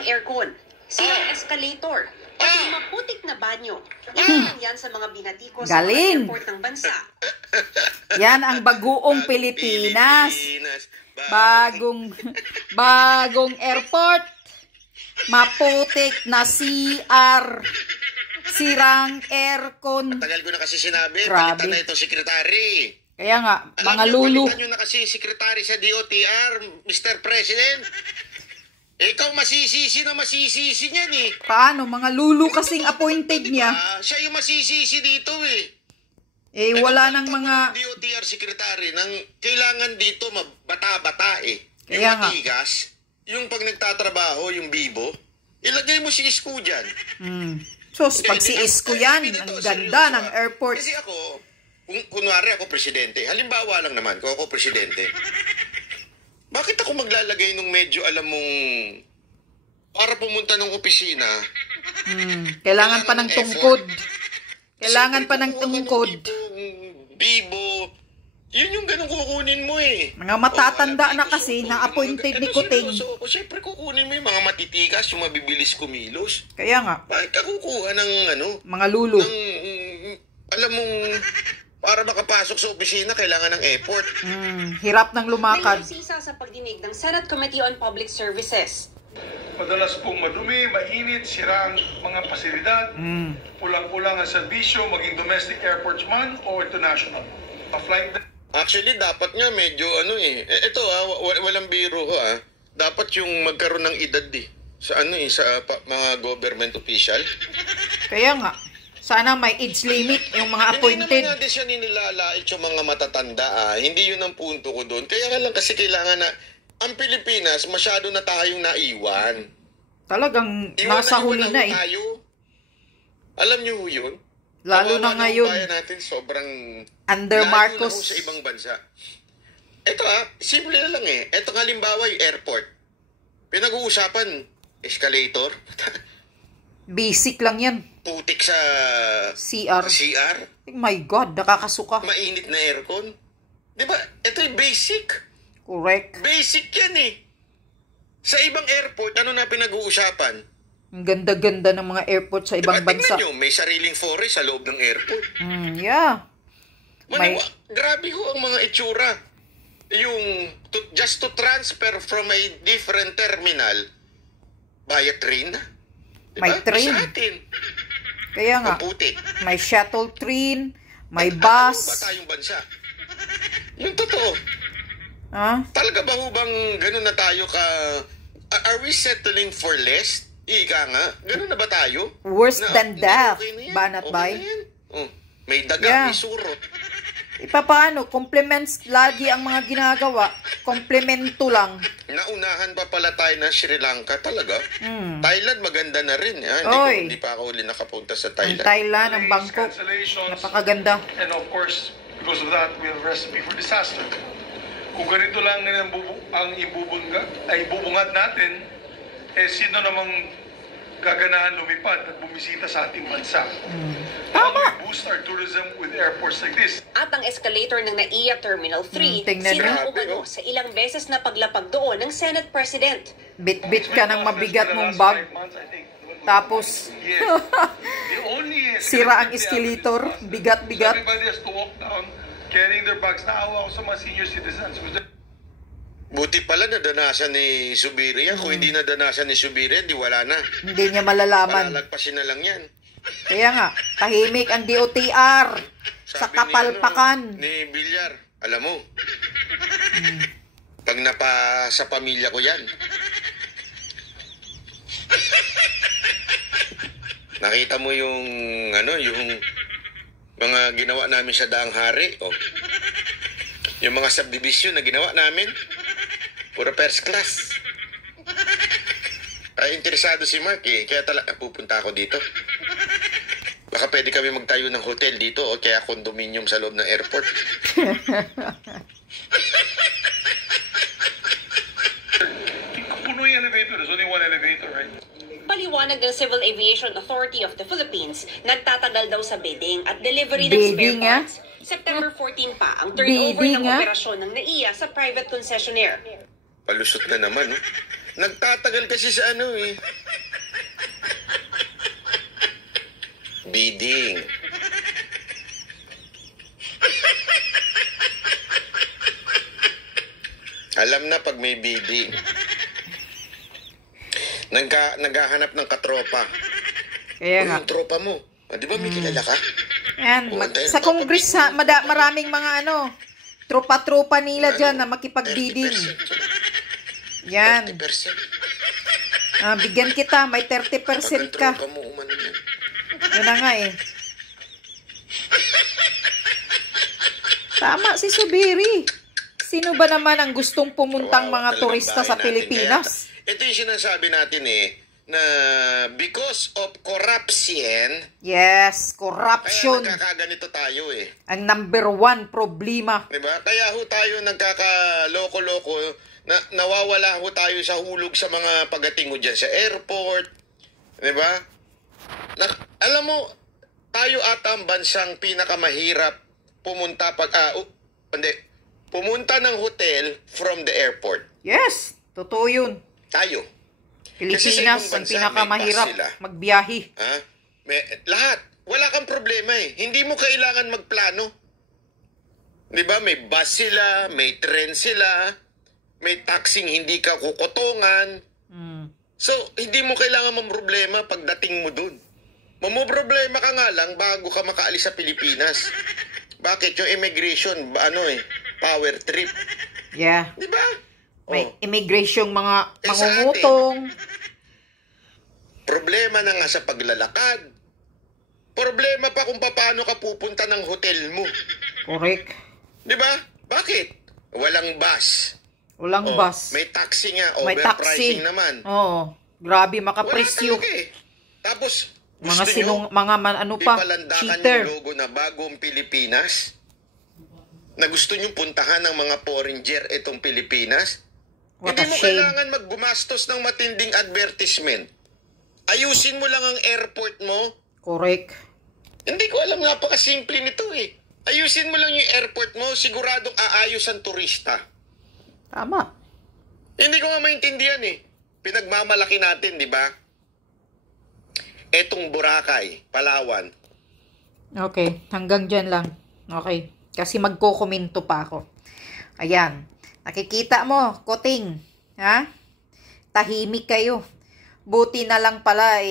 ang aircon, sirang escalator, pati maputik na banyo. Yan sa mga binatiko sa mga airport ng bansa. Yan ang bagoong Pilipinas. Bagong airport. Maputik na CR. Sirang aircon. Tagal ko na kasi sinabi, Grabe. palitan na itong sekretary. Kaya nga, mga lulu. Palitan nyo na kasi sekretary sa DOTR, Mr. President. Ikaw masisisi na masisisi niyan eh. Paano? Mga lulu kasing appointed niya. Siya yung masisisi dito eh. Eh, wala nang mga... DOTR secretary nang kailangan dito bata-bata eh. Yung Kaya nga. matigas, yung pag nagtatrabaho, yung bibo, ilagay mo si Isko dyan. Sus, pag si Isko yan, ang ganda ng airport. Kasi ako, kunwari ako presidente, halimbawa lang naman, kung ako presidente, bakit ako maglalagay nung medyo alam mong para pumunta ng opisina? Kailangan pa ng tungkod. Kailangan pa ng tungkod. Bibo. Yun yung ganun kukunin mo eh. Mga matatanda na kasi na appointed ni Kuting. Siyempre kukunin mo yung mga matitikas, yung mabibilis kumilos. Kaya nga. Bakit ka kukuha ng mga lulu. Alam mong para makapasok sa opisina, kailangan ng airport. Hirap ng lumakad. Nagsisa sa pagdinig ng Senate Committee on Public Services. Madalas pong madumi, mainit, sirang mga pasilidad, kulang-kulang ang serbisyo, maging domestic airports man o international. Pa-flight. Actually, dapat nga medyo ito walang biro ho dapat yung magkaroon ng edad sa mga government official. Kaya nga. Sana may age limit yung mga appointed. Hindi naman natin siya nilalait yung mga matatanda. Hindi yun ang punto ko doon. Kaya nga lang kasi kailangan na ang Pilipinas, masyado na tayong naiwan. Talagang nasa huli na eh. Tayo. Alam niyo yun? Lalo na ngayon. Bayan natin sobrang under Marcos. sa ibang bansa. Ito simple na lang eh. Ito halimbawa yung airport. Pinag-uusapan, escalator. Basic lang yan. Putik sa CR. Oh my God, nakakasuka. Mainit na aircon. Diba? Ito yung basic. Correct. Basic yan eh. Sa ibang airport, ano na pinag-uusapan? Ang ganda-ganda ng mga airport sa ibang bansa. Tingnan nyo, may sariling forest sa loob ng airport. Yeah. Grabe ho ang mga itsura. Yung, just to transfer from a different terminal via train. Diba? May train. Sa atin. Kaya nga. Putik. May shuttle train, may bus. Ano ba tayong bansa? Yung totoo. Talaga ba bang ganun na tayo ka... Are we settling for less? Ika nga. Ganun na ba tayo? Worse than death. Okay Banat bay? May daga, may surot. Paano? Compliments lagi ang mga ginagawa. Komplemento lang. Naunahan pa pala tayo ng Sri Lanka talaga. Thailand maganda na rin. Hindi pa ako uli nakapunta sa Thailand. Ang Thailand, ang Bangkok. Napakaganda. And of course, because of that, we have a recipe for disaster. Kung ganito lang ang ibubungad natin, sino namang gaganahan lumipad at bumisita sa ating bansa? How do we boost our tourism with airports like this? At ang escalator ng NAIA Terminal 3, tingnan sa ilang beses na paglapag doon ng Senate President. Bit-bit ka ng mabigat mong bag. Tapos, sira ang escalator. Bigat-bigat. Everybody has to walk down carrying their bags. Naawa ako sa mga senior citizens. Buti pala nadanasan ni Subiria. Kung hindi nadanasan ni Subiria, di wala na. Hindi niya malalaman. Palalagpasin na lang yan. Kaya nga, tahimik ang DOTR sa kapalpakan. Ni Villar, alam mo, pag sa pamilya ko yan, nakita mo yung mga ginawa namin sa Daang Hari, yung mga subdivision na ginawa namin, puro first class. Ay, interesado si Mark kaya talaga pupunta ako dito. Baka pwede kami magtayo ng hotel dito o kaya condominium sa loob ng airport. Puno yung elevator. There's only one elevator, right? Paliwanag ng Civil Aviation Authority of the Philippines, nagtatagal daw sa bidding at delivery ng spare parts. September 14 pa ang turnover ng operasyon ng NAIA sa private concessionaire. Palusot na naman. Nagtatagal kasi sa ano eh. Bidding. Alam na pag may bidding. Naghahanap ng katropa. Kaya nga. Yung tropa mo. Di ba may kilala ka? Yan. Sa Congress, maraming mga tropa-tropa nila dyan na makipag-bidding. 30%. Yan. 30%. Bigyan kita, may 30% ka. Tropa mo, umano yan. Yun na nga eh. Tama si Zubiri. Sino ba naman ang gustong pumuntang mga turista sa Pilipinas? Kaya, ito yung sinasabi natin na because of corruption. Yes, corruption. Kaya nagkakaganito tayo Ang number 1 problema. Diba? Kaya ho tayo nagkakaloko-loko, nawawala ho tayo sa hulog sa mga pagating ho dyan sa airport. Diba? Alam mo, tayo ata ang bansang pinakamahirap pumunta pumunta ng hotel from the airport. Yes, totoo yun. Tayo. Pilipinas ang pinakamahirap magbiyahe. Lahat. Wala kang problema Hindi mo kailangan magplano. Diba? May bus sila, may tren sila, may taxing hindi ka kukotongan. So, hindi mo kailangan mamroblema pagdating mo dun. Mamroblema ka nga lang bago ka makaalis sa Pilipinas. Bakit? Yung immigration, power trip. Yeah. Diba? May immigration mga mangungutong. Problema na nga sa paglalakad. Problema pa kung paano ka pupunta ng hotel mo. Correct. Diba? Bakit? Walang bus. Walang bus. May taxi nga. May Overpricing taxi. naman. Grabe makapresyo. Wala talaga Tapos, mga gusto nyo, ipalandakan cheater. yung logo na bagong Pilipinas? Na gusto nyo puntahan ng mga foreigner itong Pilipinas? What Hindi a mo shame. kailangan maggumastos ng matinding advertisement. Ayusin mo lang ang airport mo. Correct. Hindi ko alam, napakasimple nito Ayusin mo lang yung airport mo, siguradong aayos ang turista. Tama. Hindi ko nga maintindihan Pinagmamalaki natin, di ba? Etong Boracay, Palawan. Okay, hanggang dyan lang. Okay, kasi magkokomento pa ako. Ayan, nakikita mo, Kuting, tahimik kayo. Buti na lang pala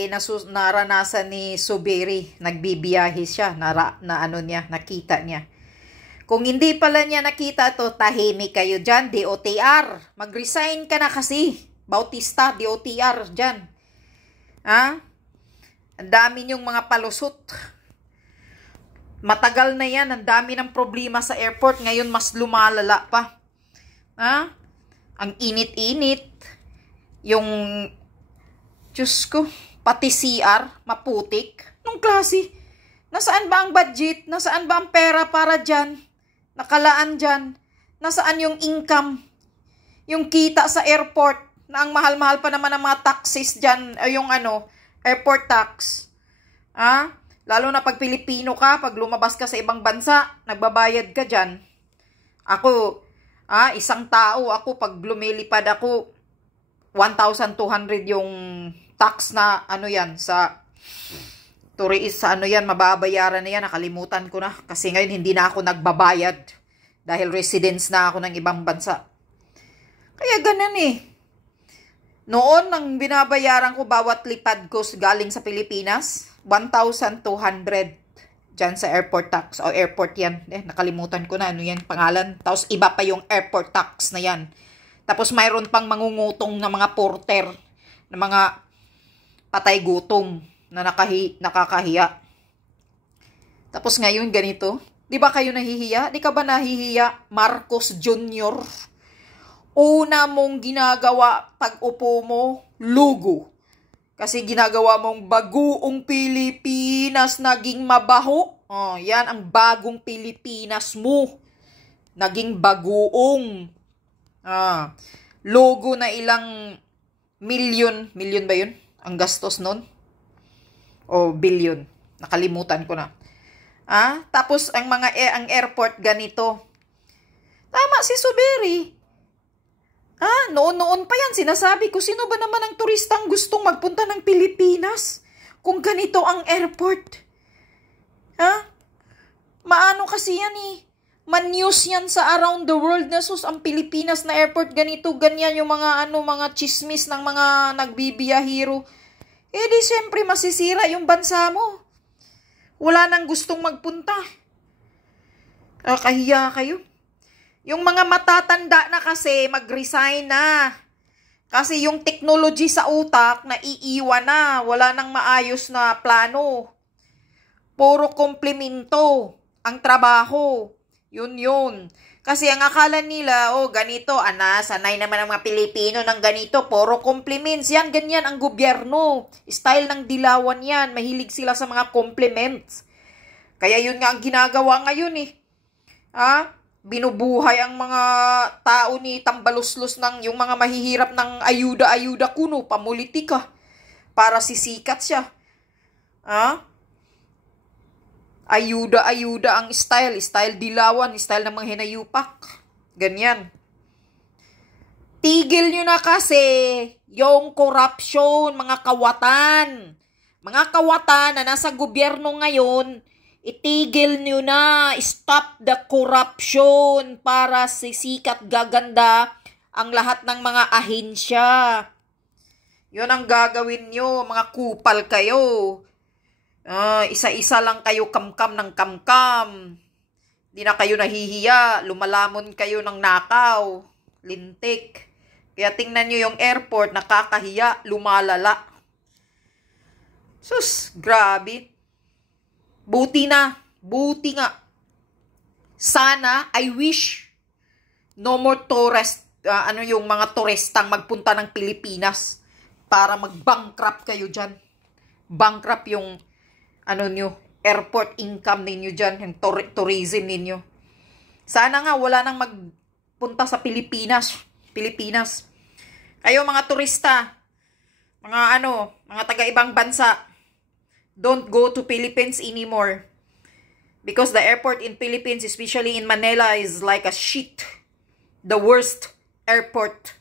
naranasan ni Zubiri, nagbibiyahe siya, nakita niya. Kung hindi pala niya nakita to, tahimik kayo dyan, DOTR. Mag-resign ka na kasi, Bautista, DOTR, dyan. Ang dami niyong mga palusot. Matagal na yan. Ang dami ng problema sa airport. Ngayon, mas lumalala pa. Ang init-init. Yung, Diyos ko, pati CR, maputik. Nung klase? Nasaan ba ang budget? Nasaan ba ang pera para dyan? Nakalaan dyan? Nasaan yung income? Yung kita sa airport? Na ang mahal-mahal pa naman ng mga taxis dyan. Yung airport tax. Lalo na pag Pilipino ka, pag lumabas ka sa ibang bansa, nagbabayad ka dyan. Ako, isang tao, pag lumilipad ako, 1,200 yung tax na sa tourist, mababayaran na yan, nakalimutan ko na. Kasi ngayon, hindi na ako nagbabayad. Dahil residence na ako ng ibang bansa. Kaya ganun Noon, ang binabayaran ko bawat lipad ko galing sa Pilipinas, 1,200 dyan sa airport tax. O airport yan. Nakalimutan ko na yan pangalan. Tapos iba pa yung airport tax na yan. Tapos mayroon pang mangungutong na mga porter, na mga patay gutom na nakakahiya. Tapos ngayon ganito. Di ba kayo nahihiya? Di ka ba nahihiya, Marcos Jr.? Una mong ginagawa pag upo mo, lugo. Kasi ginagawa mong baguong Pilipinas naging mabaho. Yan ang bagong Pilipinas mo. Naging baguong. Logo na ilang milyon ba yun? Ang gastos nun? O billion. Nakalimutan ko na. Tapos ang airport ganito. Tama si Zubiri. Noon-noon pa yan, sinasabi ko, sino ba naman ang turistang gustong magpunta ng Pilipinas kung ganito ang airport? Maano kasi yan Man-news yan sa around the world na ang Pilipinas na airport ganito, ganyan yung mga chismis ng mga nagbibiyahiro. Di siyempre masisira yung bansa mo. Wala nang gustong magpunta. Kahiya kayo. Yung mga matatanda na kasi mag-resign na. Kasi yung technology sa utak naiiwan na. Wala nang maayos na plano. Puro komplemento ang trabaho. Yun. Kasi ang akala nila, ganito, sanay naman ang mga Pilipino ng ganito, puro compliments. Yan, ganyan ang gobyerno. Style ng dilawan yan. Mahilig sila sa mga compliments. Kaya yun nga ang ginagawa ngayon Binubuhay ang mga tao ni Tambaluslos ng yung mga mahihirap ng ayuda-ayuda kuno, pamulitika, para sisikat siya. Ayuda-ayuda ang style dilawan, style ng mga hinayupak. Ganyan. Tigil nyo na kasi yung corruption, mga kawatan. Mga kawatan na nasa gobyerno ngayon, itigil nyo na, stop the corruption para sisikat gaganda ang lahat ng mga ahensya. Yun ang gagawin nyo, mga kupal kayo. Isa-isa lang kayo kamkam ng kamkam. Di na kayo nahihiya, lumalamon kayo ng nakaw, lintik. Kaya tingnan nyo yung airport, nakakahiya, lumalala. Sus, grabe. Buti nga. Sana, I wish, no more tourist, yung mga turistang magpunta ng Pilipinas para mag-bankrupt kayo dyan. Bankrupt yung airport income ninyo dyan, yung tourism ninyo. Sana nga wala nang magpunta sa Pilipinas. Kayo mga turista, mga taga-ibang bansa, don't go to Philippines anymore. Because the airport in Philippines, especially in Manila, is like a shit. The worst airport.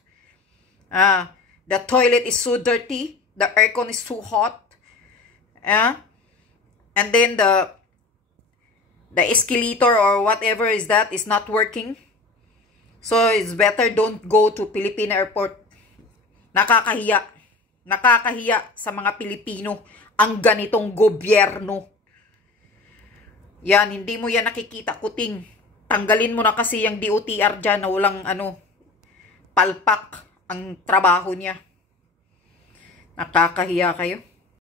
The toilet is so dirty. The aircon is too hot. And then the escalator or whatever is that is not working. So it's better don't go to Philippine airport. Nakakahiya. Nakakahiya sa mga Pilipino ang ganitong gobyerno. Yan, hindi mo yan nakikita, kuting. Tanggalin mo na kasi yung DOTR dyan na walang palpak ang trabaho niya. Nakakahiya kayo.